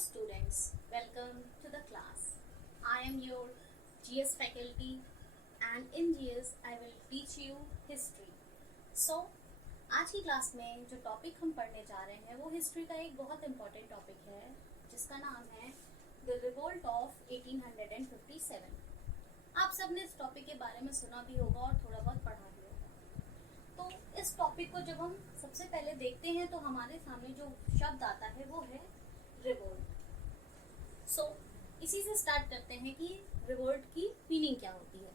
students, welcome to the class. I am your GS faculty and in GS I will teach you history. So, आज की class में जो topic हम पढ़ने जा रहे हैं वो हिस्ट्री का एक बहुत इम्पोर्टेंट टॉपिक है जिसका नाम है द रिवोल्ट ऑफ 1857. आप सबने इस टॉपिक के बारे में सुना भी होगा और थोड़ा बहुत पढ़ा भी होगा. तो इस टॉपिक को जब हम सबसे पहले देखते हैं तो हमारे सामने जो शब्द आता है वो है रिवोल्ट. सो इसी से स्टार्ट करते हैं कि रिवोल्ट की मीनिंग क्या होती है.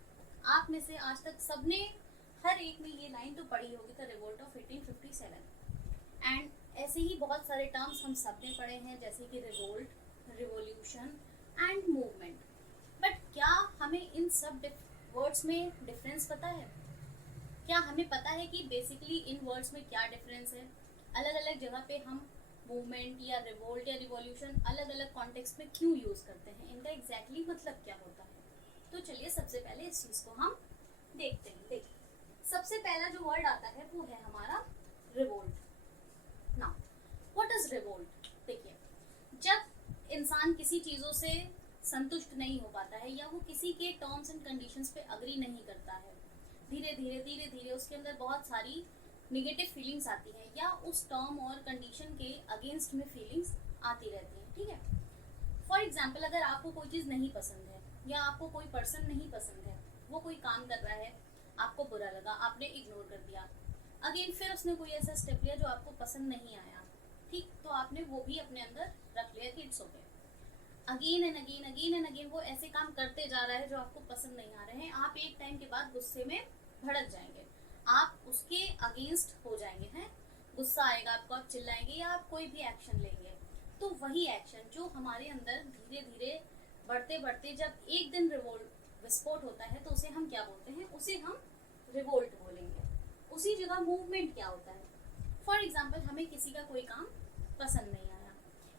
आप में से आज तक सबने हर एक में ये लाइन तो पढ़ी होगी, द रिवोल्ट ऑफ 1857. एंड ऐसे ही बहुत सारे टर्म्स हम सबने पढ़े हैं जैसे कि revolt, revolution and movement. But क्या हमें इन सब वर्ड्स में डिफरेंस पता है? क्या हमें पता है कि बेसिकली इन वर्ड्स में क्या डिफरेंस है? अलग अलग जगह पे हम मूवमेंट या रिवोल्ट या रिवॉल्यूशन अलग अलग कॉन्टेक्स्ट में क्यों यूज करते हैं, इनका एग्जैक्टली मतलब क्या होता है? तो चलिए सबसे पहले इस चीज को हम देखते हैं. देखिए, सबसे पहला जो वर्ड आता है वो है हमारा revolt. Now what is revolt? देखिए, जब इंसान किसी चीजों से संतुष्ट नहीं हो पाता है या वो किसी के टर्म्स एंड कंडीशंस पे अग्री नहीं करता है, धीरे धीरे उसके अंदर बहुत सारी निगेटिव फीलिंग्स आती है या उस टर्म और कंडीशन के अगेंस्ट में फीलिंग्स आती रहती हैं. ठीक है, फॉर एग्जाम्पल, अगर आपको कोई चीज़ नहीं पसंद है या आपको कोई पर्सन नहीं पसंद है, वो कोई काम कर रहा है, आपको बुरा लगा, आपने इग्नोर कर दिया, अगेन फिर उसने कोई ऐसा स्टेप लिया जो आपको पसंद नहीं आया, ठीक, तो आपने वो भी अपने अंदर रख लिया कि it's okay. Again and again वो ऐसे काम करते जा रहा है जो आपको पसंद नहीं आ रहे हैं. आप एक टाइम के बाद गुस्से में भड़क जाएंगे, आप उसके अगेंस्ट हो जाएंगे, हैं, गुस्सा आएगा आपको, आप चिल्लाएंगे या आप कोई भी एक्शन लेंगे. तो वही एक्शन जो हमारे अंदर धीरे धीरे बढ़ते बढ़ते जब एक दिन विस्फोट होता है तो उसे हम क्या बोलते हैं? उसे हम रिवोल्ट बोलेंगे. उसी जगह मूवमेंट क्या होता है? फॉर एग्जाम्पल, हमें किसी का कोई काम पसंद नहीं आया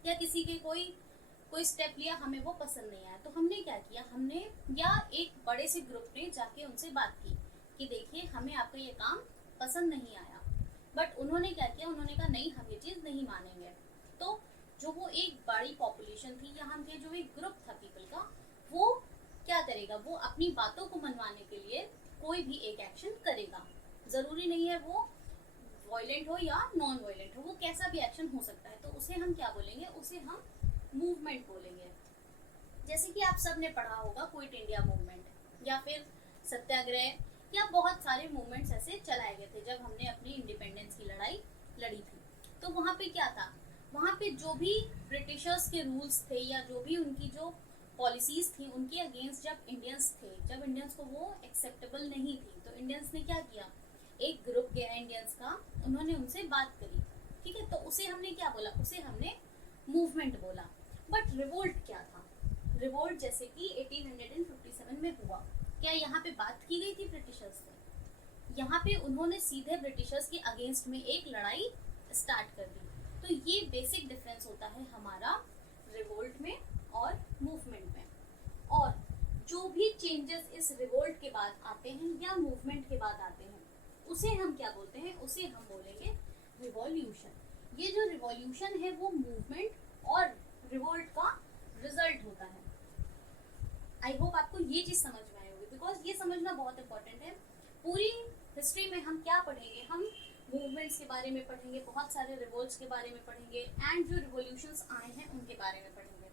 या किसी के कोई स्टेप लिया, हमें वो पसंद नहीं आया, तो हमने क्या किया? हमने या एक बड़े से ग्रुप ने जाके उनसे बात की कि देखिए हमें आपका ये काम पसंद नहीं आया. बट उन्होंने क्या किया? उन्होंने कहा नहीं, हम ये चीज़ नहीं मानेंगे. तो जो वो एक बड़ी पॉपुलेशन थी या हम के जो एक ग्रुप था पीपल का, वो क्या करेगा? वो अपनी बातों को मनवाने के लिए कोई भी एक एक्शन करेगा. ज़रूरी नहीं है वो वायलेंट हो या नॉन वायलेंट हो, वो कैसा भी एक्शन हो सकता है. तो उसे हम क्या बोलेंगे? उसे हम मूवमेंट बोलेंगे. जैसे कि आप सब ने पढ़ा होगा क्विट इंडिया मूवमेंट या फिर सत्याग्रह या बहुत सारे मूवमेंट्स ऐसे चलाए गए थे जब हमने अपनी इंडिपेंडेंस की लड़ाई लड़ी थी. तो वहाँ पे क्या था? वहाँ पे जो भी ब्रिटिशर्स के रूल्स थे या जो भी उनकी जो पॉलिसीज थी उनके अगेंस्ट जब इंडियंस थे, जब इंडियंस को वो एक्सेप्टेबल नहीं थी, तो इंडियंस ने क्या किया? एक ग्रुप गया इंडियंस का, उन्होंने उनसे बात करी. ठीक है, तो उसे हमने क्या बोला? उसे हमने मूवमेंट बोला. बट रिवोल्ट क्या था? रिवोल्ट जैसे कि 1857 में हुआ, क्या यहाँ पे बात की गई थी ब्रिटिशर्स से? यहाँ पे उन्होंने सीधे ब्रिटिशर्स के अगेंस्ट में एक लड़ाई स्टार्ट कर दी. तो ये बेसिक डिफरेंस होता है हमारा रिवोल्ट में और मूवमेंट में. और जो भी चेंजेस इस रिवोल्ट के बाद आते हैं या मूवमेंट के बाद आते हैं उसे हम क्या बोलते हैं? उसे हम बोलेंगे रिवॉल्यूशन. ये जो रिवॉल्यूशन है वो मूवमेंट और रिवोल्ट का रिजल्ट होता है. आई होप आपको ये चीज समझ में आई होगी, बिकॉज ये समझना बहुत इंपॉर्टेंट है. पूरी हिस्ट्री में हम क्या पढ़ेंगे? हम मूवमेंट्स के बारे में पढ़ेंगे, बहुत सारे रिवोल्ट्स के बारे में पढ़ेंगे एंड जो रिवॉल्यूशंस आए हैं उनके बारे में पढ़ेंगे.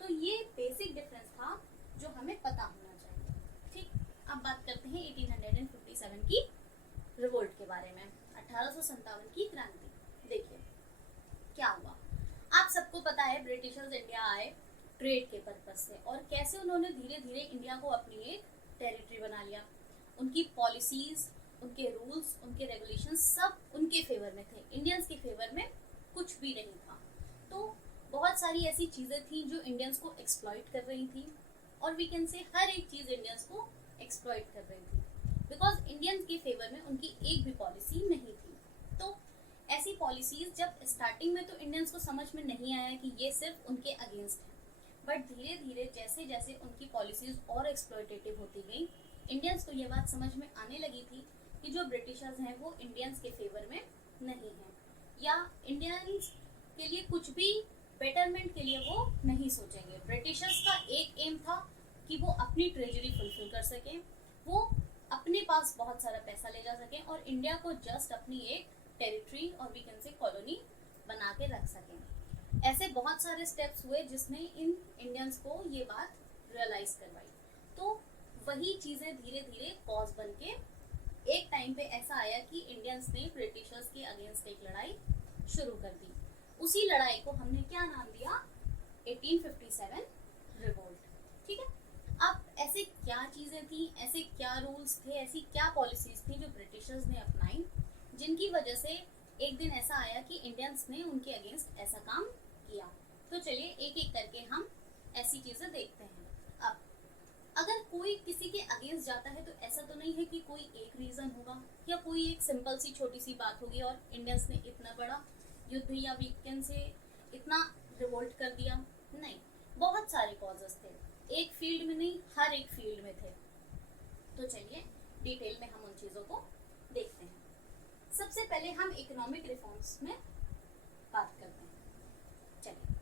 तो ये बेसिक डिफरेंस था जो हमें पता होना चाहिए. ठीक, अब बात करते हैं 1857 की रिवोल्ट के बारे में, 1857 की क्रांति. देखिए क्या हुआ. आप सबको पता है ब्रिटिशर्स इंडिया आए ट्रेड के पर्पज से, और कैसे उन्होंने धीरे धीरे इंडिया को अपनी एक टेरिटरी बना लिया. उनकी पॉलिसीज, उनके रूल्स, उनके रेगुलेशंस सब उनके फेवर में थे, इंडियंस के फेवर में कुछ भी नहीं था. तो बहुत सारी ऐसी चीज़ें थी जो इंडियंस को एक्सप्लॉइट कर रही थी, और वी कैन से हर एक चीज़ इंडियंस को एक्सप्लॉइट कर रही थी, बिकॉज इंडियंस के फेवर में उनकी एक भी पॉलिसी नहीं थी. तो ऐसी पॉलिसीज जब स्टार्टिंग में तो इंडियंस को समझ में नहीं आया कि ये सिर्फ उनके अगेंस्ट है, बट धीरे धीरे जैसे जैसे उनकी पॉलिसीज और एक्सप्लॉइटेटिव होती गई, इंडियंस को ये बात समझ में आने लगी थी कि जो ब्रिटिशर्स हैं वो इंडियंस के फेवर में नहीं हैं, या इंडियंस के लिए कुछ भी बेटरमेंट के लिए वो नहीं सोचेंगे। ब्रिटिशर्स का एक एम था कि वो अपनी ट्रेजरी फुलफिल कर सके, वो अपने पास बहुत सारा पैसा ले जा सके और इंडिया को जस्ट अपनी एक टेरिटरी और वी कैन से कॉलोनी बना के रख सकें। ऐसे बहुत सारे स्टेप्स हुए जिसने इन इंडियंस को ये बात रियलाइज करवाई। तो वही चीज़ें धीरे धीरे कॉज बन के एक टाइम पे ऐसा आया कि इंडियंस ने ब्रिटिशर्स के अगेंस्ट एक लड़ाई शुरू कर दी। उसी लड़ाई को हमने क्या नाम दिया, 1857 रिवोल्ट। ठीक है, अब ऐसे क्या चीज़ें थी, ऐसे क्या रूल्स थे, ऐसी क्या पॉलिसीज थी जो ब्रिटिशर्स ने अपनाई, जिनकी वजह से एक दिन ऐसा आया कि इंडियंस ने उनके अगेंस्ट ऐसा काम किया। तो चलिए एक एक करके हम ऐसी चीज़ें देखते हैं। अब अगर कोई किसी के अगेंस्ट जाता है तो ऐसा तो नहीं है कि कोई एक रीज़न होगा या कोई एक सिंपल सी छोटी सी बात होगी और इंडियंस ने इतना बड़ा युद्ध या वीकेंड से इतना रिवोल्ट कर दिया। नहीं, बहुत सारे कॉजेस थे, एक फील्ड में नहीं, हर एक फील्ड में थे। तो चलिए डिटेल में हम उन चीज़ों को देखते हैं। सबसे पहले हम इकोनॉमिक रिफॉर्म्स में बात करते हैं। चलिए,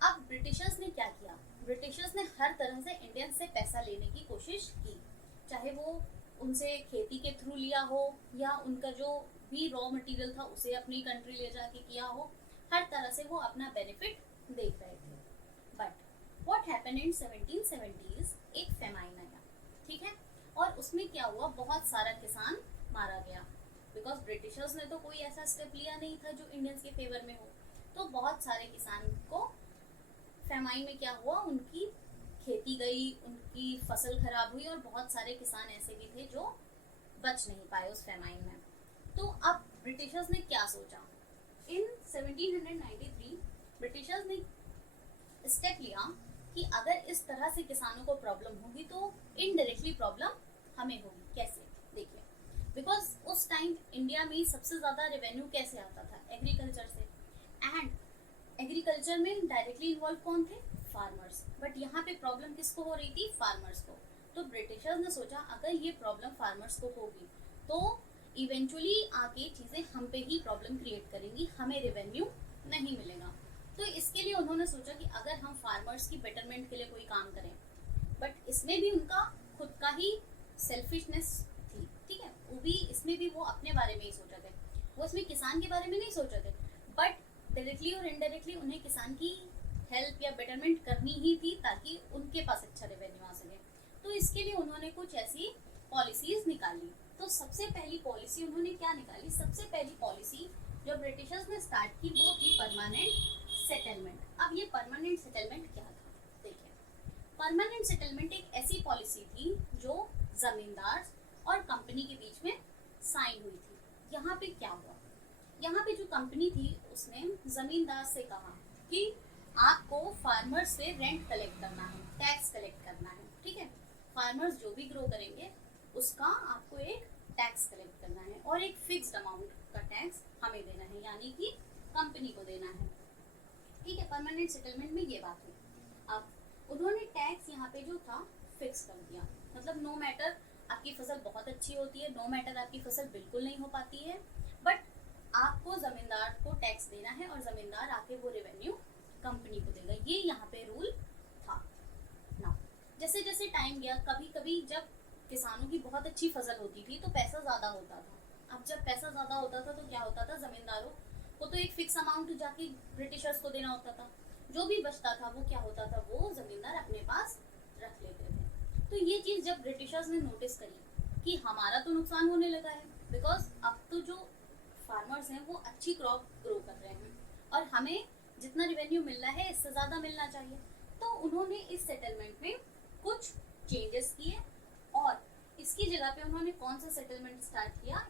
अब ब्रिटिशर्स ने क्या किया, ब्रिटिशर्स ने हर तरह से इंडियन से पैसा लेने की कोशिश की, चाहे वो उनसे खेती के थ्रू लिया हो या उनका जो भी रॉ मटेरियल था उसे अपनी कंट्री ले जाके किया हो, हर तरह से वो अपना बेनिफिट देख रहे थे। But what happened in 1770s, एक फेमाइन आया, ठीक है, और उसमें क्या हुआ, बहुत सारा किसान मारा गया, बिकॉज ब्रिटिशर्स ने तो कोई ऐसा स्टेप लिया नहीं था जो इंडियंस के फेवर में हो। तो बहुत सारे किसान को फेमाइन में क्या हुआ, उनकी खेती गई, उनकी फसल खराब हुई और बहुत सारे किसान ऐसे भी थे जो बच नहीं पाए उस फेमाइन में। तो अब ब्रिटिशर्स ने क्या सोचा, इन 1793 ब्रिटिशर्स ने स्टेप लिया कि अगर इस तरह से किसानों को प्रॉब्लम होगी तो इनडायरेक्टली प्रॉब्लम हमें होगी। कैसे, देखिए, बिकॉज उस टाइम इंडिया में सबसे ज़्यादा रेवेन्यू कैसे आता था, एग्रीकल्चर से, एंड एग्रीकल्चर में डायरेक्टली इन्वॉल्व कौन थे, फार्मर्स। बट यहाँ पे प्रॉब्लम किसको हो रही थी, फार्मर्स को। तो ब्रिटिशर्स ने सोचा अगर ये प्रॉब्लम फार्मर्स को होगी तो इवेंचुअली आगे चीज़ें हम पे ही प्रॉब्लम क्रिएट करेंगी, हमें रेवेन्यू नहीं मिलेगा। तो इसके लिए उन्होंने सोचा कि अगर हम फार्मर्स की बेटरमेंट के लिए कोई काम करें, बट इसमें भी उनका खुद का ही सेल्फिशनेस थी, ठीक है, वो भी इसमें भी वो अपने बारे में ही सोच रहे थे, वो इसमें किसान के बारे में नहीं सोच रहे थे, बट डायरेक्टली और इनडायरेक्टली उन्हें किसान की हेल्प या बेटरमेंट करनी ही थी ताकि उनके पास अच्छा रेवेन्यू आ सके। तो इसके लिए उन्होंने कुछ ऐसी पॉलिसीज निकाली। तो सबसे पहली पॉलिसी उन्होंने क्या निकाली, सबसे पहली पॉलिसी जो ब्रिटिशर्स ने स्टार्ट की वो थी परमानेंट सेटलमेंट। अब ये परमानेंट सेटलमेंट क्या था, देखिए, परमानेंट सेटलमेंट एक ऐसी पॉलिसी थी जो जमींदार और कंपनी के बीच में साइन हुई थी। यहाँ पे क्या हुआ, यहाँ पे जो कंपनी थी उसने जमींदार से कहा कि आपको फार्मर्स से रेंट कलेक्ट करना है, टैक्स कलेक्ट करना है, ठीक है, फार्मर्स जो भी ग्रो करेंगे उसका आपको एक टैक्स कलेक्ट करना है और एक फिक्स्ड अमाउंट का टैक्स हमें देना है, यानी कि कंपनी को देना है, ठीक है। परमानेंट सेटलमेंट में ये बात हुई। अब उन्होंने टैक्स यहाँ पे जो था फिक्स कर दिया, मतलब नो मैटर आपकी फसल बहुत अच्छी होती है, नो मैटर आपकी फसल बिल्कुल नहीं हो पाती है, बट आपको जमींदार को टैक्स देना है और जमींदार आके वो रेवेन्यू कंपनी को देगा, ये यहाँ पे रूल था ना। जैसे जैसे टाइम गया, कभी कभी जब किसानों की बहुत अच्छी फसल होती थी तो पैसा ज़्यादा होता था। अब जब पैसा ज़्यादा होता था तो क्या होता था, जमींदारों को तो एक फिक्स अमाउंट जाके ब्रिटिशर्स को देना होता था, जो भी बचता था वो क्या होता था, वो जमींदार अपने पास रख लेते थे। तो ये चीज़ जब ब्रिटिशर्स ने नोटिस करी कि हमारा तो नुकसान होने लगा है, बिकॉज अब तो जो फार्मर्स हैं वो अच्छी क्रॉप ग्रो कर रहे हैं और हमें जितना रिवेन्यू मिल रहा है इससे ज़्यादा मिलना चाहिए। तो उन्होंने इस सेटलमेंट में कुछ चेंजेस किए और इसकी जगह पे उन्होंने कौन सा सेटलमेंट स्टार्ट किया,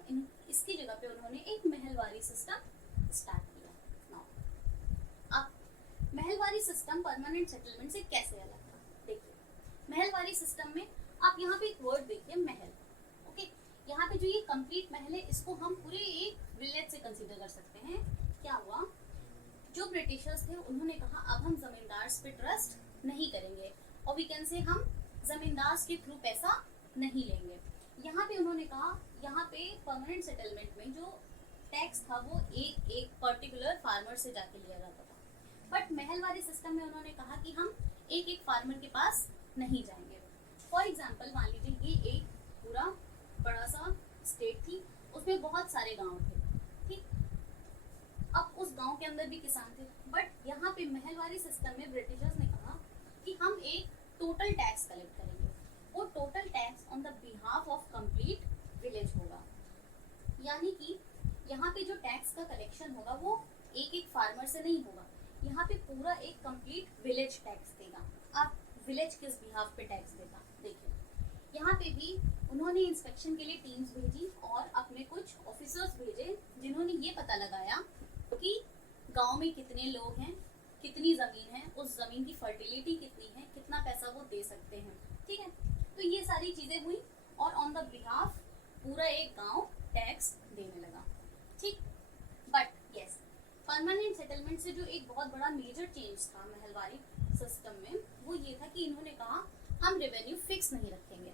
इसकी जगह पे उन्होंने एक महलवारी सिस्टम स्टार्ट किया। नाउ अब महलवारी सिस्टम परमानेंट सेटलमेंट से कैसे अलग था, देखिए, महलवारी सिस्टम में आप यहाँ पे एक वर्ड देखिए, महल, ओके, यहाँ पे जो ये कंप्लीट महल है इसको हम पूरे एक विलेज से कंसीडर कर सकते हैं। क्या हुआ, जो ब्रिटिशर्स थे उन्होंने कहा अब हम जमींदार पे ट्रस्ट नहीं करेंगे और वी कैन से हम जमींदार के थ्रू पैसा नहीं लेंगे। यहाँ पे उन्होंने कहा, यहाँ पे परमानेंट सेटलमेंट में जो टैक्स था वो एक एक पर्टिकुलर फार्मर से जाके लिया जाता था। बट महलवारी सिस्टम में उन्होंने कहा कि हम एक एक फार्मर के पास नहीं जाएंगे। फॉर एग्जाम्पल मान लीजिए ये एक पूरा बड़ा सा स्टेट थी, उसमें बहुत सारे गांव थे, ठीक। अब उस गांव के अंदर भी किसान थे, बट यहाँ पे महलवारी सिस्टम में ब्रिटिशर्स ने कहा कि हम एक टोटल टैक्स कलेक्ट करेंगे। वो total tax on the behalf of complete village होगा, यानी कि यहाँ पे जो टैक्स का कलेक्शन होगा वो एक एक फार्मर से नहीं होगा, यहाँ पे पूरा एक कंप्लीट विलेज टैक्स देगा। आप विलेज किस बिहाफ पे टैक्स देगा, देखिए यहाँ पे भी उन्होंने इंस्पेक्शन के लिए टीम्स भेजी और अपने कुछ ऑफिसर्स भेजे जिन्होंने ये पता लगाया कि गांव में कितने लोग हैं, कितनी जमीन है, उस जमीन की फर्टिलिटी कितनी है, कितना पैसा वो दे सकते हैं, ठीक है। तो ये सारी चीजें हुई और ऑन द बिहाफ पूरा एक गांव टैक्स देने लगा, ठीक। बट यस, परमानेंट सेटलमेंट से जो एक बहुत बड़ा मेजर चेंज था महलवारी सिस्टम में वो ये था कि इन्होंने कहा हम रेवेन्यू फिक्स नहीं रखेंगे,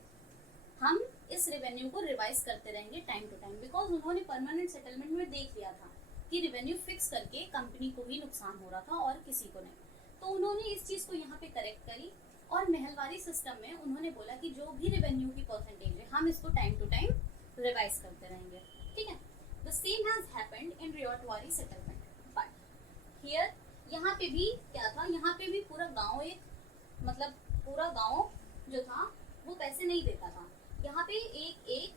हम इस रेवेन्यू को रिवाइज करते रहेंगे टाइम टू टाइम, बिकॉज उन्होंने परमानेंट सेटलमेंट में देख लिया था कि रेवेन्यू फिक्स करके कंपनी को ही नुकसान हो रहा था और किसी को नहीं। तो उन्होंने इस चीज को यहाँ पे करेक्ट करी और महलवारी सिस्टम में उन्होंने बोला कि जो भी रेवेन्यू की परसेंटेज है हम इसको टाइम टू टाइम रिवाइज करते रहेंगे, ठीक है। The same has happened in Ryotwari settlement, but here यहाँ पे भी क्या था, यहाँ पे भी पूरा गांव एक मतलब पूरा गांव जो था वो पैसे नहीं देता था, यहाँ पे एक एक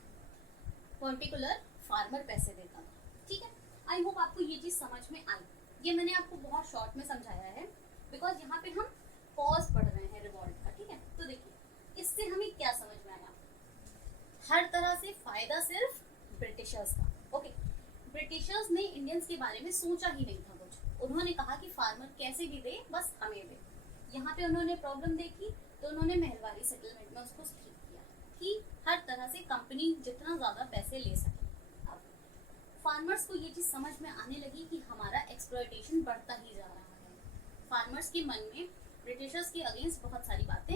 पर्टिकुलर फार्मर पैसे देता था, ठीक है। आई होप आपको ये चीज समझ में आई। ये मैंने आपको बहुत शॉर्ट में समझाया है बिकॉज यहाँ पे हम कॉज पढ़ रहे हैं रिवॉल्ट का, ठीक है। तो देखिए इससे हमें क्या समझ में आया, हर तरह से फायदा सिर्फ ब्रिटिशर्स का, ओके। ब्रिटिशर्स ने इंडियंस के बारे में सोचा ही नहीं था कुछ, उन्होंने कहा कि फार्मर कैसे भी दे बस हमें दे। यहाँ पे उन्होंने प्रॉब्लम देखी तो उन्होंने महलवारी सेटलमेंट में उसको ठीक किया कि हर तरह से कंपनी जितना ज्यादा पैसे ले सके। अब फार्मर्स को ये चीज समझ में आने लगी कि हमारा एक्सप्लॉयटेशन बढ़ता ही जा रहा है। फार्मर्स के मन में ब्रिटिशर्स के अगेंस्ट बहुत सारी बातें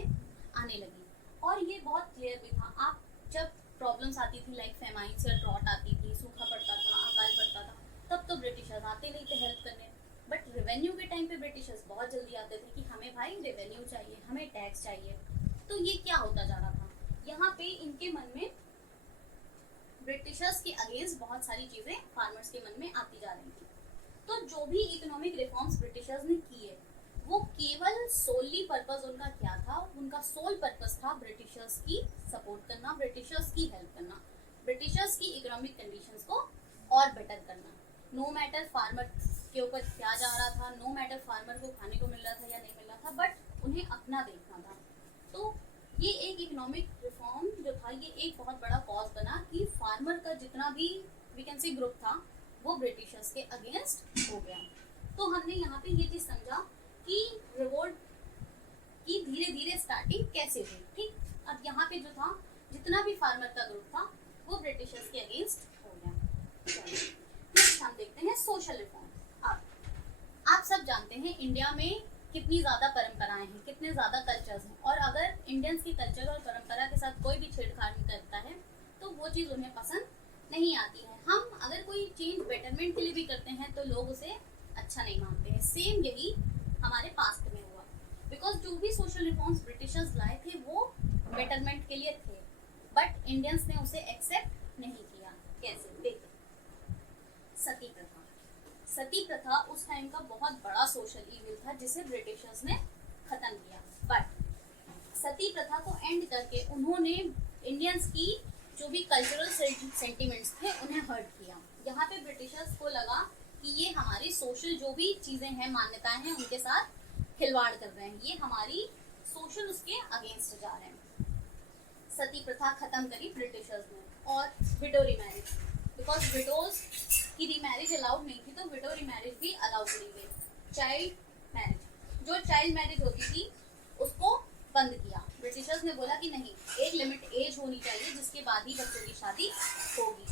आने लगी और ये बहुत क्लियर भी था। आप जब प्रॉब्लम्स आती थी लाइक फेमाइन्स या ड्रॉट आती थी, सूखा पड़ता था, अकाल पड़ता था, तब तो ब्रिटिशर्स आते नहीं थे हेल्प करने। बट रेवेन्यू के टाइम पे ब्रिटिशर्स बहुत जल्दी आते थे कि हमें भाई रेवेन्यू चाहिए, हमें टैक्स चाहिए। तो ये क्या होता जा रहा था, यहाँ पे इनके मन में ब्रिटिशर्स के अगेंस्ट बहुत सारी चीजें फार्मर्स के मन में आती जा रही थी। तो जो भी इकोनॉमिक रिफॉर्म्स ब्रिटिशर्स ने किए वो केवल सोली पर्पस उनका क्या था, उनका सोल पर्पस था ब्रिटिशर्स की सपोर्ट करना, ब्रिटिशर्स की हेल्प करना, ब्रिटिशर्स की इकोनॉमिक कंडीशंस को और बेटर करना। नो मैटर फार्मर के ऊपर क्या जा रहा था, नो मैटर फार्मर को खाने को मिल रहा था या नहीं मिल रहा था, बट उन्हें अपना देखना था। तो ये एक इकोनॉमिक रिफॉर्म जो था ये एक बहुत बड़ा कॉज बना कि फार्मर का जितना भी वी कैन से ग्रुप था वो ब्रिटिशर्स के अगेंस्ट हो गया। तो हमने यहाँ पे ये चीज समझा कि रिवोल्ट की धीरे धीरे स्टार्टिंग कैसे हुई, ठीक। अब यहाँ पे जो था जितना भी फार्मर का ग्रुप था वो ब्रिटिशर्स के अगेंस्ट हो गया। नेक्स्ट हम देखते हैं सोशल रिफॉर्म। अब आप सब जानते हैं इंडिया में कितनी ज्यादा परंपराएं हैं, कितने ज्यादा कल्चर्स हैं, और अगर इंडियंस की कल्चर और परंपरा के साथ कोई भी छेड़छाड़ करता है तो वो चीज उन्हें पसंद नहीं आती है। हम अगर कोई चेंज बेटरमेंट के लिए भी करते हैं तो लोग उसे अच्छा नहीं मानते हैं। सेम यही हमारे पास्ट में हुआ, बिकॉज जो भी सोशल रिफॉर्म्स ब्रिटिशर्स लाए थे वो बेटरमेंट के लिए थे, बट इंडियंस ने उसे एक्सेप्ट नहीं किया। कैसे, देखिए सती प्रथा। सती प्रथा उस टाइम का बहुत बड़ा सोशल इविल था जिसे ब्रिटिशर्स ने खत्म किया, बट सती प्रथा को एंड करके उन्होंने इंडियंस की जो भी कल्चरल सेंटिमेंट्स थे उन्हें हर्ट किया। यहाँ पे ब्रिटिशर्स को लगा कि ये हमारी सोशल जो भी चीजें हैं, मान्यताएं हैं, उनके साथ खिलवाड़ कर रहे हैं, ये हमारी सोशल उसके अगेंस्ट जा रहे हैं। सती प्रथा खत्म करी ब्रिटिशर्स ने। और विडो रीमैरिज, बिकॉज विडोज की रीमैरिज अलाउड नहीं थी तो विडो रीमैरिज भी अलाउ करी गई। चाइल्ड मैरिज, जो चाइल्ड मैरिज होती थी उसको बंद किया। ब्रिटिशर्स ने बोला कि नहीं, एक लिमिट एज होनी चाहिए जिसके बाद ही बच्चों की शादी होगी,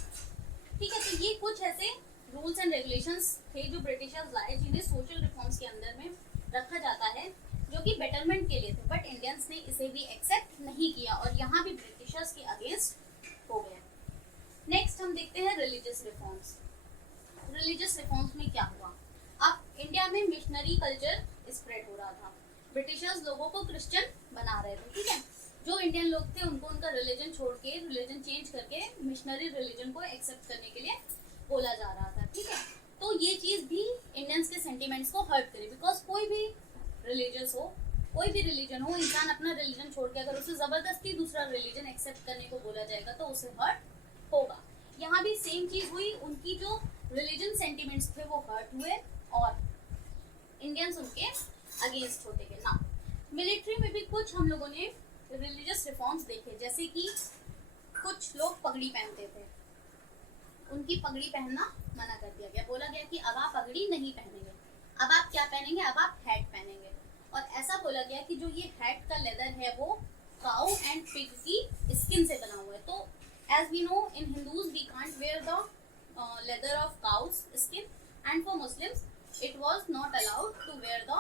ठीक है। तो ये कुछ ऐसे रूल्स एंड रेगुलेशंस थे जो ब्रिटिशर्स लाए जिन्हें सोशल रिफॉर्म्स के अंदर में रखा जाता है, जो कि बेटरमेंट के लिए थे, बट इंडियंस ने इसे भी एक्सेप्ट नहीं किया और यहाँ भी ब्रिटिशर्स के अगेंस्ट हो गया। नेक्स्ट हम देखते हैं रिलीजियस रिफॉर्म्स। रिलीजियस रिफॉर्म्स में क्या हुआ, अब इंडिया में मिशनरी कल्चर स्प्रेड हो रहा था। ब्रिटिशर्स लोगों को क्रिश्चियन बना रहे थे, ठीक है। जो इंडियन लोग थे उनको उनका रिलीजन छोड़ के, रिलीजन चेंज करके मिशनरी रिलीजन को एक्सेप्ट करने के लिए बोला जा रहा था, ठीक है। तो ये चीज भी इंडियंस के सेंटिमेंट्स को हर्ट करे, बिकॉज कोई भी रिलीजियस हो, कोई भी रिलीजन हो, इंसान अपना रिलीजन छोड़ के अगर उसे जबरदस्ती दूसरा रिलीजन एक्सेप्ट करने को बोला जाएगा तो उसे हर्ट होगा। यहाँ भी सेम चीज हुई, उनकी जो रिलीजन सेंटिमेंट्स थे वो हर्ट हुए और इंडियंस उनके अगेंस्ट होते गए ना। मिलिट्री में भी कुछ हम लोगों ने रिलीजियस रिफॉर्म्स देखे, जैसे कि कुछ लोग पगड़ी पहनते थे, उनकी पगड़ी पहनना मना कर दिया गया, बोला गया कि अब आप पगड़ी नहीं पहनेंगे, अब आप क्या पहनेंगे, अब आप हैट पहनेंगे। और ऐसा बोला गया कि जो ये हैट का लेदर है वो काउ एंड पिग की स्किन से बना हुआ है। तो as we know in Hindus we can't wear the leather of cow's skin, and for Muslims it was not allowed to wear the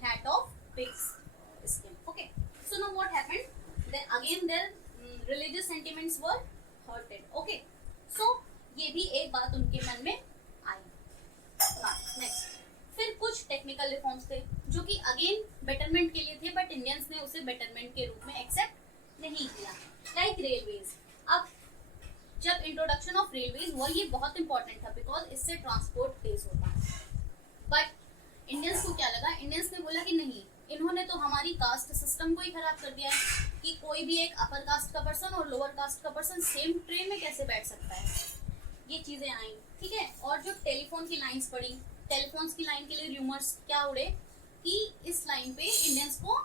hat of pig's skin. Okay, so now what happened, then again their religious sentiments were hurted. Okay, so ये भी एक बात उनके मन में आई। Next, फिर कुछ technical reforms थे जो कि अगेन बेटरमेंट के लिए थे, बट इंडियंस ने उसे बेटरमेंट के रूप में एक्सेप्ट नहीं किया। लाइक रेलवेज, अब जब इंट्रोडक्शन ऑफ रेलवेज हुआ ये बहुत इंपॉर्टेंट था बिकॉज इससे ट्रांसपोर्ट तेज होता है। बट इंडियंस को क्या लगा, इंडियंस ने बोला कि नहीं, इन्होंने तो हमारी कास्ट सिस्टम को ही खराब कर दिया है कि कोई भी एक अपर कास्ट का पर्सन और लोअर कास्ट का पर्सन सेम ट्रेन में कैसे बैठ सकता है। ये चीजें आई, ठीक है। और जो टेलीफोन की लाइंस पड़ी, टेलीफोन्स की लाइन के लिए रूमर्स क्या उड़े कि इस लाइन पे इंडियंस को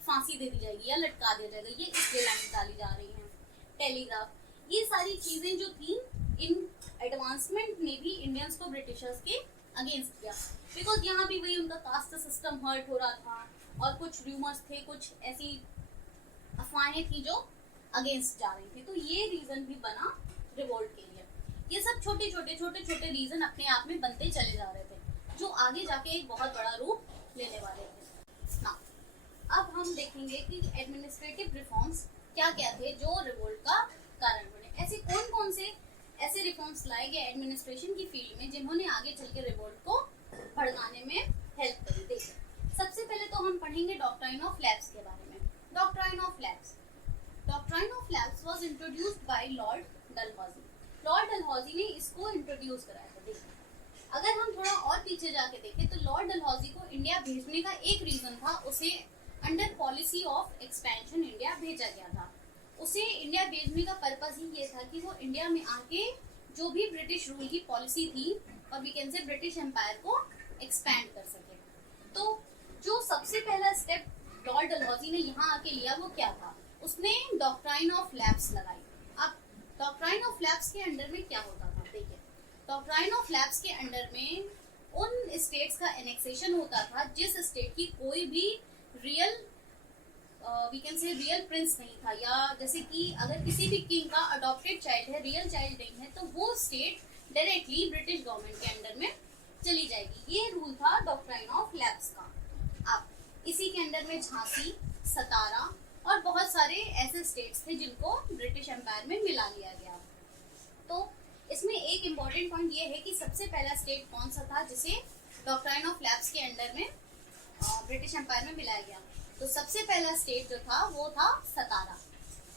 फांसी दे दी जाएगी या लटका दिया जाएगा, ये इसलिए लाइन डाली जा रही है। टेलीग्राफ, ये सारी चीजें जो थी, इन एडवांसमेंट ने भी इंडियंस को ब्रिटिशर्स के अगेंस्ट किया, बिकॉज यहाँ भी वही उनका कास्ट सिस्टम हर्ट हो रहा था और कुछ रूमर्स थे, कुछ ऐसी अफवाहें थी जो अगेंस्ट जा रही थी। तो ये रीजन भी बना रिवोल्ट के लिए। ये सब छोटे छोटे रीजन अपने आप में बनते चले जा रहे थे जो आगे जाके एक बहुत बड़ा रूप लेने वाले थे ना। अब हम देखेंगे कि एडमिनिस्ट्रेटिव रिफॉर्म्स क्या क्या थे जो रिवोल्ट का कारण बने। ऐसे कौन कौन से ऐसे रिफॉर्म्स लाए गए एडमिनिस्ट्रेशन की फील्ड में जिन्होंने आगे चल के रिवोल्ट को भड़काने में हेल्प करी। देखिए, सबसे पहले तो हम पढ़ेंगे डॉक्ट्राइन ऑफ लैप्स के बारे में। Doctrine of lapse was introduced by Lord Dalhousie. Lord Dalhousie ने इसको इंट्रोड्यूस कराया था। देखिए, अगर हम थोड़ा और पीछे जाके देखें तो लॉर्ड डलहौजी को इंडिया भेजने का एक रीजन था, उसे under policy of expansion India भेजा गया था। उसे इंडिया भेजने का पर्पस ही ये था कि वो इंडिया में आके जो भी ब्रिटिश रूल की पॉलिसी थी और we can say British empire को एक्सपैंड कर सके। तो जो सबसे पहला स्टेप लॉर्ड डलहौजी ने यहाँ आके लिया वो क्या था, उसने डॉक्ट्राइन ऑफ लैप्स लगाई। अब डॉक्ट्राइन ऑफ लैप्स के अंडर में क्या होता था, देखिए, डॉक्ट्राइन ऑफ लैप्स के अंडर में उन स्टेट्स का एनेक्सेशन होता था जिस स्टेट की कोई भी real we can say real prince नहीं था, या जैसे कि अगर किसी भी किंग का अडॉप्टेड चाइल्ड है, रियल चाइल्ड नहीं है, तो वो स्टेट डायरेक्टली ब्रिटिश गवर्नमेंट के अंडर में चली जाएगी। ये रूल था डॉक्ट्राइन ऑफ लैप्स का। अब इसी के अंडर में झांसी, सतारा और बहुत सारे ऐसे स्टेट्स थे जिनको ब्रिटिश एम्पायर में मिला लिया गया। तो इसमें एक इम्पॉर्टेंट पॉइंट ये है कि सबसे पहला स्टेट कौन सा था जिसे डॉक्ट्राइन ऑफ लैप्स के अंडर में ब्रिटिश एम्पायर में मिलाया गया। तो सबसे पहला स्टेट जो था वो था सतारा।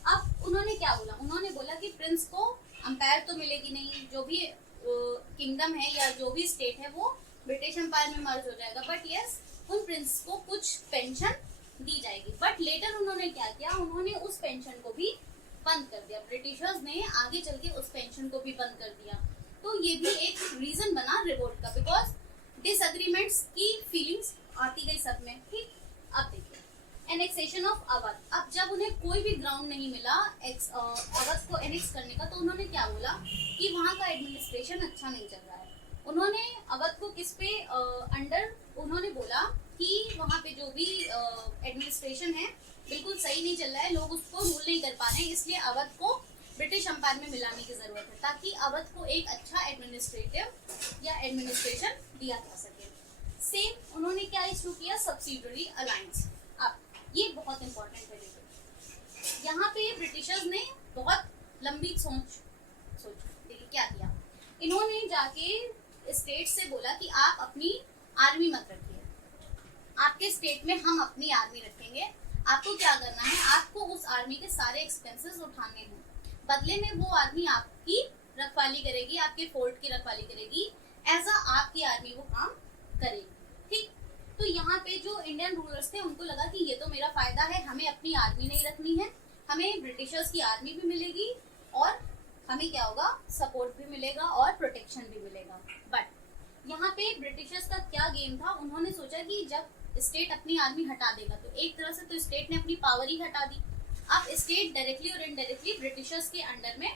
अब उन्होंने क्या बोला, उन्होंने बोला कि प्रिंस को एम्पायर तो मिलेगी नहीं, जो भी किंगडम है या जो भी स्टेट है वो ब्रिटिश एम्पायर में मर्ज हो जाएगा, बट यस उन प्रिंस को कुछ पेंशन दी जाएगी। बट लेटर उन्होंने क्या किया, उन्होंने उस पेंशन को भी बंद कर दिया। ब्रिटिशर्स ने आगे चल के उस पेंशन को भी बंद कर दिया। तो ये भी एक रीजन बना रिवोल्ट का, बिकॉज डिसएग्रीमेंट्स की फीलिंग्स आती गई सब में। ठीक, अब देखिए एनेक्सेशन ऑफ अवध। अब जब उन्हें कोई भी ग्राउंड नहीं मिला अवध को एनेक्स करने का, तो उन्होंने क्या बोला कि वहाँ का एडमिनिस्ट्रेशन अच्छा नहीं चल रहा है। उन्होंने अवध को किस पे अंडर उन्होंने बोला कि वहाँ पे जो भी एडमिनिस्ट्रेशन है बिल्कुल सही नहीं चल रहा है, लोग उसको रूल नहीं कर पा रहे हैं, इसलिए अवध को ब्रिटिश एम्पायर में मिलाने की जरूरत है ताकि अवध को एक अच्छा एडमिनिस्ट्रेटिव या एडमिनिस्ट्रेशन दिया जा सके। सेम उन्होंने क्या इशू किया, सब्सिडरी अलायंस। अब ये बहुत इंपॉर्टेंट है। देखिए यहाँ पे ब्रिटिशर्स ने बहुत लंबी सोच देखिए क्या किया, इन्होंने जाके स्टेट से बोला कि आप अपनी आर्मी मत रखिए, आपके स्टेट में हम अपनी आर्मी रखेंगे। आपको क्या करना है, आपको उस आर्मी के सारे एक्सपेंसेस उठाने हैं, बदले में वो आर्मी आपकी रखवाली करेगी, आपके फोर्ट की रखवाली करेगी, एज अ आपकी आर्मी वो काम करेगी। ठीक, तो यहाँ पे जो इंडियन रूलर्स थे उनको लगा कि ये तो मेरा फायदा है, हमें अपनी आर्मी नहीं रखनी है, हमें ब्रिटिशर्स की आर्मी भी मिलेगी और हमें क्या होगा, सपोर्ट भी मिलेगा और प्रोटेक्शन भी मिलेगा। बट यहाँ पे ब्रिटिशर्स का क्या गेम था, उन्होंने सोचा कि जब स्टेट अपनी आर्मी हटा देगा तो एक तरह से तो स्टेट ने अपनी पावर ही हटा दी, अब स्टेट डायरेक्टली और इनडायरेक्टली ब्रिटिशर्स के अंडर में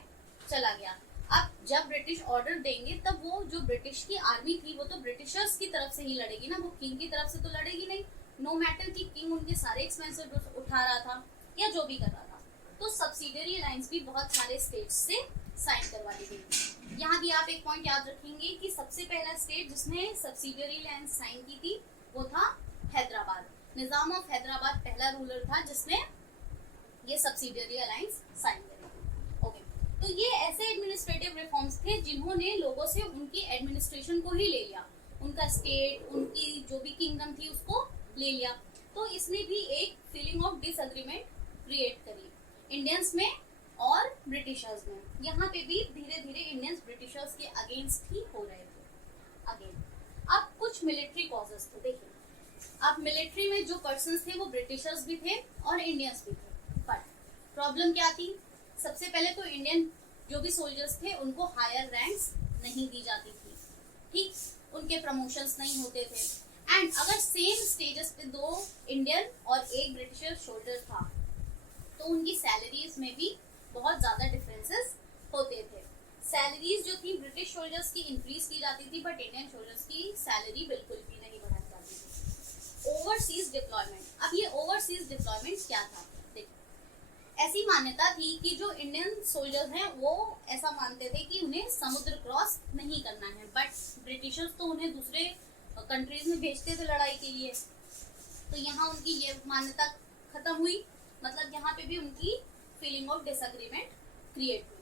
चला गया। अब जब ब्रिटिश ऑर्डर देंगे तब वो जो ब्रिटिश की आर्मी थी वो तो ब्रिटिशर्स की तरफ से ही लड़ेगी ना, वो किंग की तरफ से तो लड़ेगी नहीं, नो मैटर कि किंग उनके सारे एक्सपेंसेस उठा रहा था या जो भी कर रहा था। तो सब्सिडियरी अलायंस भी बहुत सारे स्टेट्स से साइन करवा दी गई। यहाँ भी आप एक पॉइंट याद रखेंगे कि सबसे पहला स्टेट जिसने सब्सिडियरी अलायंस साइन की थी वो था हैदराबाद। निजाम ऑफ हैदराबाद पहला रूलर था जिसने ये सब्सिडियरी अलायंस साइन करी थी। ओके, तो ये ऐसे एडमिनिस्ट्रेटिव रिफॉर्म्स थे जिन्होंने लोगों से उनकी एडमिनिस्ट्रेशन को ही ले लिया, उनका स्टेट, उनकी जो भी किंगडम थी उसको ले लिया। तो इसने भी एक फीलिंग ऑफ डिसएग्रीमेंट क्रिएट करी इंडियंस में और ब्रिटिशर्स में। यहाँ पे भी धीरे धीरे इंडियंस ब्रिटिशर्स के अगेंस्ट ही हो रहे थे। अगेन अब कुछ मिलिट्री कॉजेस थे। देखिए, अब मिलिट्री में जो पर्सन्स थे वो ब्रिटिशर्स भी थे और इंडियंस भी थे, बट प्रॉब्लम क्या थी, सबसे पहले तो इंडियन जो भी सोल्जर्स थे उनको हायर रैंक्स नहीं दी जाती थी, ठीक, उनके प्रमोशंस नहीं होते थे। एंड अगर सेम स्टेजेस पे दो इंडियन और एक ब्रिटिशर सोल्जर था तो उनकी सैलरीज में भी बहुत ज्यादा डिफरेंसेस होते थे। सैलरीज जो थी ब्रिटिश सोल्जर्स की इंक्रीज की जाती थी बट इंडियन सोल्जर्स की सैलरी बिल्कुल भी नहीं बढ़ाई जाती थी। ओवरसीज डिप्लॉयमेंट, अब ये ओवरसीज डिप्लॉयमेंट क्या था, देखिए ऐसी मान्यता थी कि जो इंडियन सोल्जर्स हैं वो ऐसा मानते थे कि उन्हें समुद्र क्रॉस नहीं करना है, बट ब्रिटिशर्स तो उन्हें दूसरे कंट्रीज में भेजते थे लड़ाई के लिए। तो यहाँ उनकी ये मान्यता खत्म हुई, मतलब यहाँ पे भी उनकी फीलिंग ऑफ डिसएग्रीमेंट क्रिएट हुई।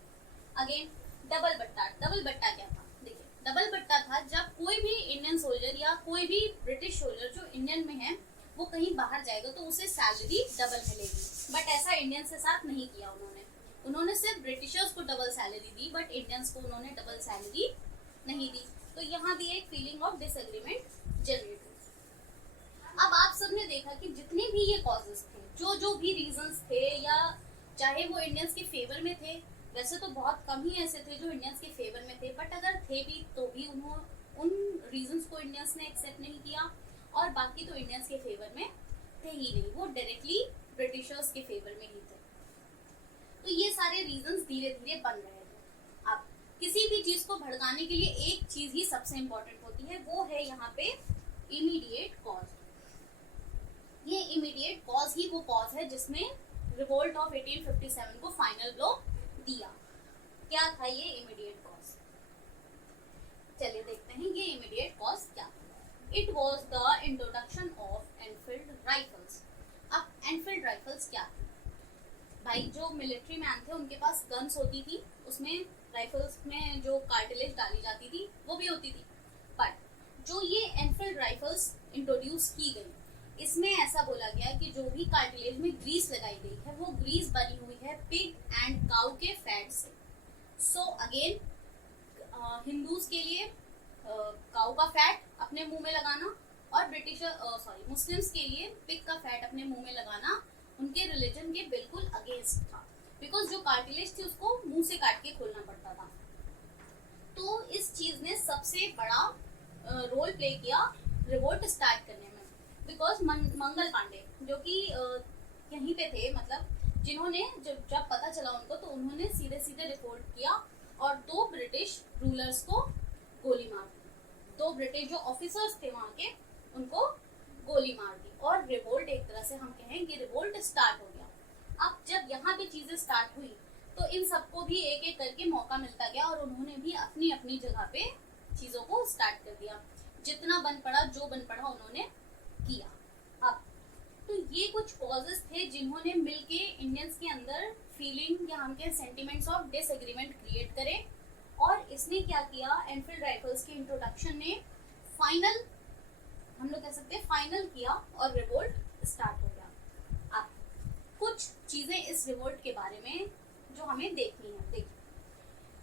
अगेन डबल बट्टा, डबल बट्टा क्या था, देखिए डबल बट्टा था जब कोई भी इंडियन सोल्जर या कोई भी ब्रिटिश सोल्जर जो इंडियन में है वो कहीं बाहर जाएगा तो उसे सैलरी डबल मिलेगी, बट ऐसा इंडियन के साथ नहीं किया उन्होंने सिर्फ ब्रिटिशर्स को double salary the but Indians को उन्होंने डबल सैलरी नहीं दी। तो यहाँ भी एक फीलिंग ऑफ डिसएग्रीमेंट जनरेट हुई। अब आप सबने देखा कि जितने भी ये कॉजेस थे, जो भी रीजंस थे, या चाहे वो इंडियंस के फेवर में थे, वैसे तो बहुत कम ही ऐसे थे जो इंडियंस के फेवर में थे, बट अगर थे भी तो भी उन रीजंस को इंडियंस ने एक्सेप्ट नहीं किया और बाकी तो इंडियंस के फेवर में थे ही नहीं, वो डायरेक्टली ब्रिटिशर्स के फेवर में ही थे। तो ये सारे रीजंस धीरे धीरे बन रहे थे। अब किसी भी चीज को भड़काने के लिए एक चीज ही सबसे इंपॉर्टेंट होती है, वो है यहाँ पे इमीडिएट कॉज। ये इमीडिएट कॉज ही वो कॉज है जिसने रिवोल्ट ऑफ 1857 को फाइनल ब्लो दिया। क्या था ये इमीडिएट कॉज, चलिए देखते हैं ये इमीडिएट कॉज क्या था। It was the introduction of Enfield rifles. अब एनफील्ड राइफल्स क्या थी, भाई जो मिलिट्री मैन थे उनके पास गन्स होती थी, उसमें राइफल्स में जो कार्टिलेज डाली जाती थी वो भी होती थी, बट जो ये एनफील्ड राइफल्स इंट्रोड्यूस की गई इसमें ऐसा बोला गया कि जो भी कार्टिलेज में ग्रीस लगाई गई है वो ग्रीस बनी हुई है पिग एंड काउ के फैट से। सो अगेन हिंदूज के लिए काउ का फैट अपने मुंह में लगाना और मुस्लिम्स के लिए पिग का फैट अपने मुंह में लगाना उनके रिलीजन के बिल्कुल अगेंस्ट था, बिकॉज जो कार्टिलेज थी उसको मुंह से काट के खोलना पड़ता था। तो इस चीज ने सबसे बड़ा रोल प्ले किया रिवोल्ट स्टार्ट करने में, बिकॉज मंगल पांडे जो कि यहीं पे थे, मतलब जिन्होंने जब पता चला उनको तो उन्होंने सीधे सीधे रिपोर्ट किया और 2 ब्रिटिश रूलर्स को गोली मार दी। 2 ब्रिटिश जो ऑफिसर्स थे वहां के उनको गोली मार दी और रिवोल्ट, एक तरह से हम कहें कि रिवोल्ट स्टार्ट हो गया। अब जब यहाँ पे चीजें स्टार्ट हुई तो इन सबको भी एक एक करके मौका मिलता गया और उन्होंने भी अपनी अपनी जगह पे चीजों को स्टार्ट कर दिया, जितना बन पड़ा जो बन पड़ा उन्होंने किया। अब तो ये कुछ कॉजेस थे जिन्होंने मिलके इंडियंस के अंदर फीलिंग या हम कहें सेंटिमेंट्स ऑफ डिसएग्रीमेंट क्रिएट करे, और इसने क्या किया, एनफील्ड राइफल्स के इंट्रोडक्शन ने फाइनल हम लोग कह सकते हैं फाइनल किया और रिवोल्ट स्टार्ट हो गया। अब कुछ चीजें इस रिवोल्ट के बारे में जो हमें देखनी है। देखिए,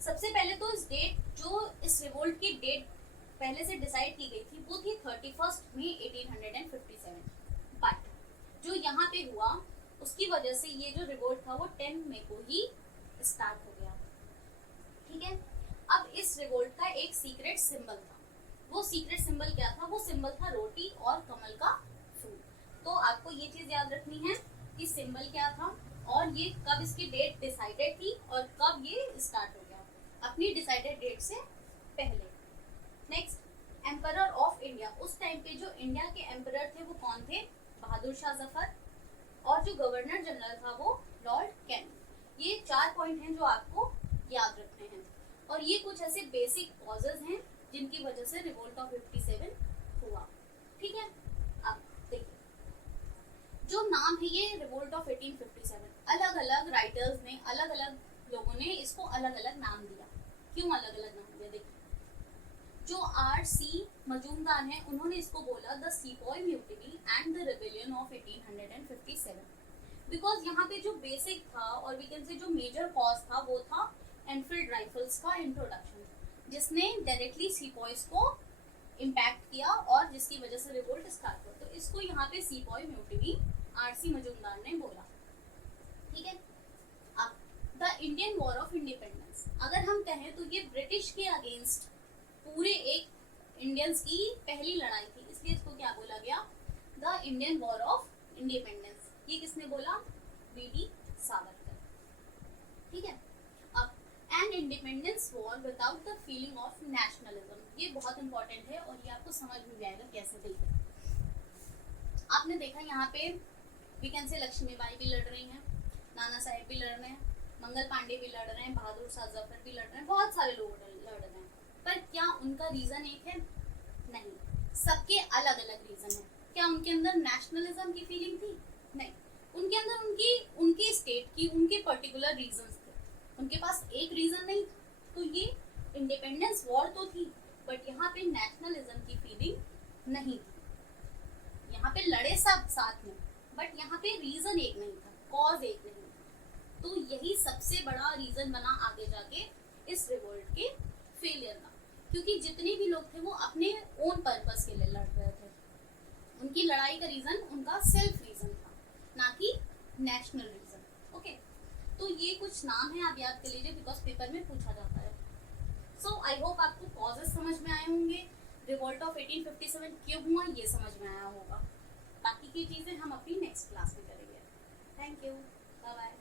सबसे पहले तो इस डेट, जो इस रिवोल्ट की डेट पहले से डिसाइड की गई थी, वो थी 31 मई 1857। बट जो यहाँ पे हुआ उसकी वजह से ये जो रिवोल्ट था वो 10 मई को ही स्टार्ट हो गया। ठीक है, अब इस रिवोल्ट का एक सीक्रेट सिंबल था। वो सीक्रेट सिंबल क्या था? वो सिंबल था रोटी और कमल का फूल। तो आपको ये चीज याद रखनी है कि सिंबल क्या था और ये कब इसकी डेट डिसाइडेड थी और कब ये स्टार्ट हो गया, अपनी डिसाइडेड डेट से पहले। Next, emperor of India. उस टाइम पे जो इंडिया के एम्परर थे वो कौन थे? बहादुर शाह जफर। और जो गवर्नर जनरल था वो लॉर्ड कैनिंग। ये 4 पॉइंट हैं जो आपको याद रखने हैं। और ये कुछ ऐसे बेसिक कॉजेज हैं जिनकी वजह से रिवोल्ट ऑफ 57 हुआ। ठीक है, अब देखिए, जो नाम है ये रिवोल्ट ऑफ 1857, अलग अलग राइटर्स ने, अलग अलग लोगों ने इसको अलग अलग नाम दिया। क्यों अलग अलग नाम दिया? देखिए, जो R.C. मजूमदार हैं उन्होंने इसको बोला the sepoy mutiny and the rebellion of 1857, because यहाँ पे जो बेसिक था और वी कैन से जो मेजर कॉज था वो था एनफील्ड राइफल्स का इंट्रोडक्शन, जिसने डायरेक्टली सीपॉयज को इम्पैक्ट किया और जिसकी वजह से रिवोल्ट स्टार्ट हुआ। तो इसको यहाँ पे सीपॉय म्यूटिनी R.C. मजूमदार ने बोला। ठीक है, अब the Indian war of independence, अगर हम कहें तो ये ब्रिटिश के अगेंस्ट पूरे एक इंडियंस की पहली लड़ाई थी, इसलिए इसको क्या बोला गया? The Indian war of independence. ये किसने बोला? वी.डी. सावरकर। ठीक है, अब an independence war without the feeling of nationalism, ये बहुत इंपॉर्टेंट है और ये आपको समझ में आएगा कैसे। देखिए, आपने देखा यहाँ पे वी कैन से लक्ष्मीबाई भी लड़ रही हैं, नाना साहेब भी लड़ रहे हैं, मंगल पांडे भी लड़ रहे हैं, बहादुर शाह जफर भी लड़ रहे हैं, बहुत सारे लोग लड़ रहे हैं। पर क्या उनका रीजन एक है? नहीं, सबके अलग अलग रीजन है। क्या उनके अंदर नेशनलिज्म की फीलिंग थी? नहीं, उनके अंदर उनकी स्टेट की उनके पर्टिकुलर रीजंस थे। उनके पास एक रीजन नहीं था। तो ये इंडिपेंडेंस वॉर तो थी, बट यहाँ पे नेशनलिज्म की फीलिंग नहीं थी। यहाँ पे लड़े सब साथ में, बट यहाँ पे रीजन एक नहीं था, कॉज एक नहीं था। तो यही सबसे बड़ा रीजन बना आगे जाके इस रिवोल्ट के फेलियर का, क्योंकि जितने भी लोग थे वो अपने ओन पर्पस के लिए लड़ रहे थे। उनकी लड़ाई का रीजन उनका सेल्फ रीजन था, ना कि नेशनल रीजन। ओके, तो ये कुछ नाम है, आप याद कर लीजिए बिकॉज पेपर में पूछा जाता है। सो आई होप आपको कॉजेस समझ में आए होंगे, रिवोल्ट ऑफ 1857 क्यों हुआ ये समझ में आया होगा। बाकी की चीजें हम अपनी नेक्स्ट क्लास में करेंगे। Thank you, bye bye.